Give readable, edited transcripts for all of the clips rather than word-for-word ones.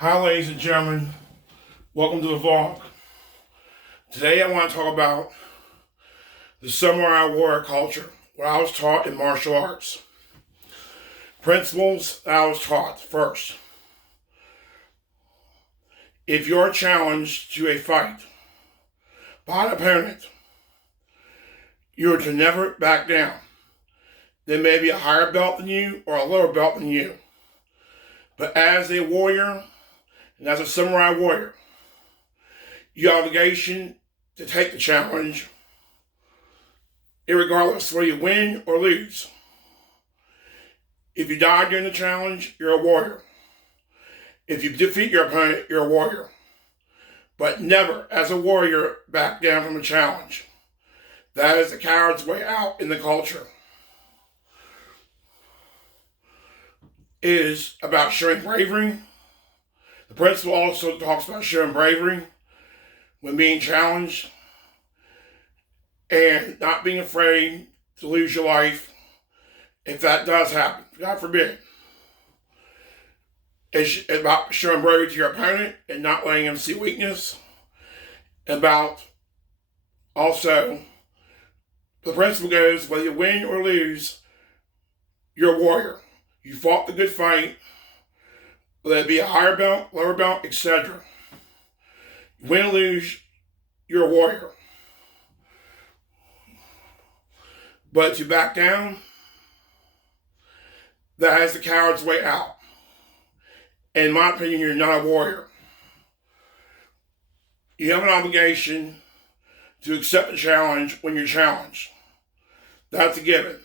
Hi ladies and gentlemen, welcome to the vlog. Today I want to talk about the samurai warrior culture, what I was taught in martial arts. Principles that I was taught. First, if you're challenged to a fight by an opponent, you are to never back down. There may be a higher belt than you or a lower belt than you. But as a warrior, and as a samurai warrior, you have obligation to take the challenge, irregardless whether you win or lose. If you die during the challenge, you're a warrior. If you defeat your opponent, you're a warrior. But never, as a warrior, back down from a challenge. That is the coward's way out in the culture. It is about showing bravery. The principle also talks about showing bravery when being challenged and not being afraid to lose your life if that does happen. God forbid. It's about showing bravery to your opponent and not letting him see weakness. About also, the principle goes, whether you win or lose, you're a warrior. You fought the good fight. Whether it be a higher belt, lower belt, etc. Win or lose, you're a warrior. But to back down, that is the coward's way out. In my opinion, you're not a warrior. You have an obligation to accept the challenge when you're challenged. That's a given.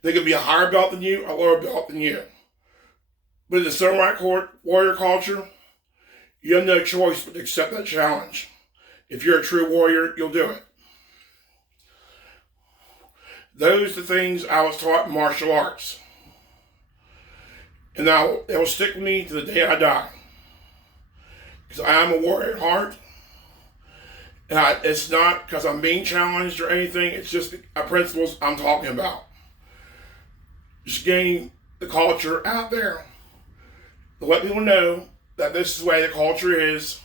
They could be a higher belt than you or a lower belt than you. But in the samurai warrior culture, you have no choice but to accept that challenge. If you're a true warrior, you'll do it. Those are the things I was taught in martial arts. And now they will stick with me to the day I die. Because I am a warrior at heart. And it's not because I'm being challenged or anything. It's just the principles I'm talking about. Just getting the culture out there. To let people know that this is the way the culture is,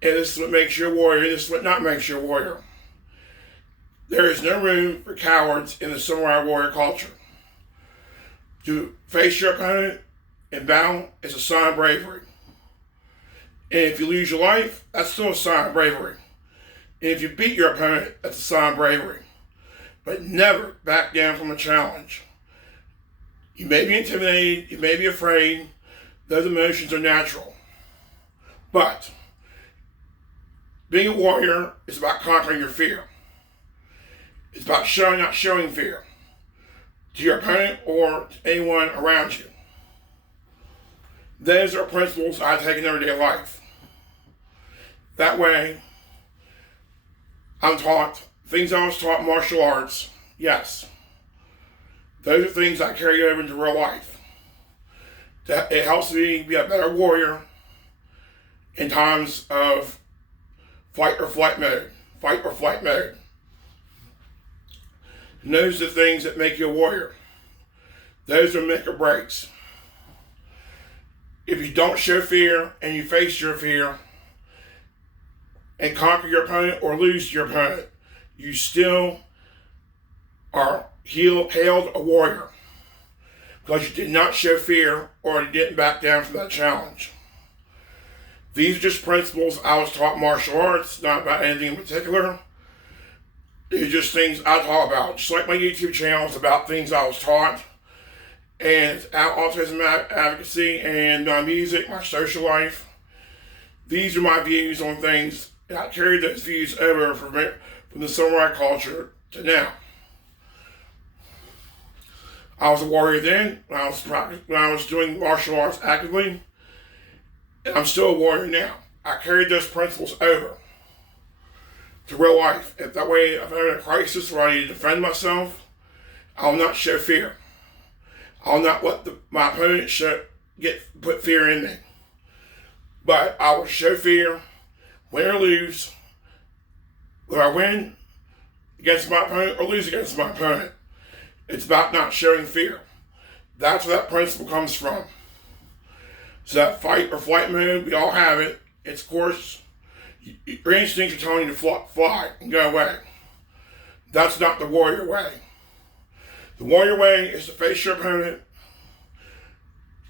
and this is what makes you a warrior, this is what not makes you a warrior. There is no room for cowards in the samurai warrior culture. To face your opponent in battle is a sign of bravery. And if you lose your life, that's still a sign of bravery. And if you beat your opponent, that's a sign of bravery. But never back down from a challenge. You may be intimidated, you may be afraid. Those emotions are natural. But being a warrior is about conquering your fear. It's about not showing fear to your opponent or to anyone around you. Those are principles I take in everyday life. That way, I'm taught things I was taught in martial arts. Yes. Those are things I carry over into real life. It helps me be a better warrior in times of fight or flight mode. And those are the things that make you a warrior. Those are make or breaks. If you don't show fear and you face your fear and conquer your opponent or lose your opponent, you still are hailed a warrior. Because you did not show fear or you didn't back down from that challenge. These are just principles I was taught martial arts, not about anything in particular. These are just things I talk about. Just like my YouTube channel is about things I was taught. And it's autism advocacy and my music, my social life. These are my views on things. And I carried those views over from the samurai culture to now. I was a warrior then, when I was doing martial arts actively, and I'm still a warrior now. I carried those principles over to real life. If that way, if I'm in a crisis where I need to defend myself, I will not show fear. I will not let my opponent put fear in me. But I will show fear, win or lose, whether I win against my opponent or lose against my opponent. It's about not showing fear. That's where that principle comes from. So that fight or flight mode, we all have it. It's, of course, your instincts are telling you to fly and go away. That's not the warrior way. The warrior way is to face your opponent,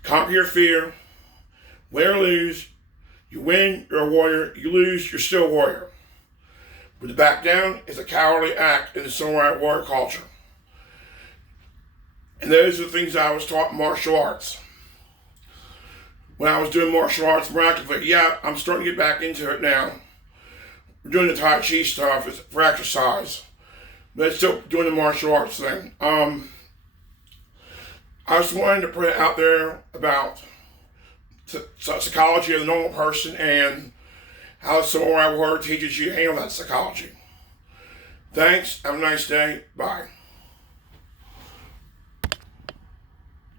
conquer your fear, win or lose. You win, you're a warrior. You lose, you're still a warrior. But to back down is a cowardly act in the samurai warrior culture. And those are the things I was taught in martial arts. When I was doing martial arts miraculously, yeah, I'm starting to get back into it now. We're doing the Tai Chi stuff for exercise. But it's still doing the martial arts thing. I just wanted to put it out there about psychology of the normal person and how the samurai warrior teaches you to handle that psychology. Thanks. Have a nice day. Bye.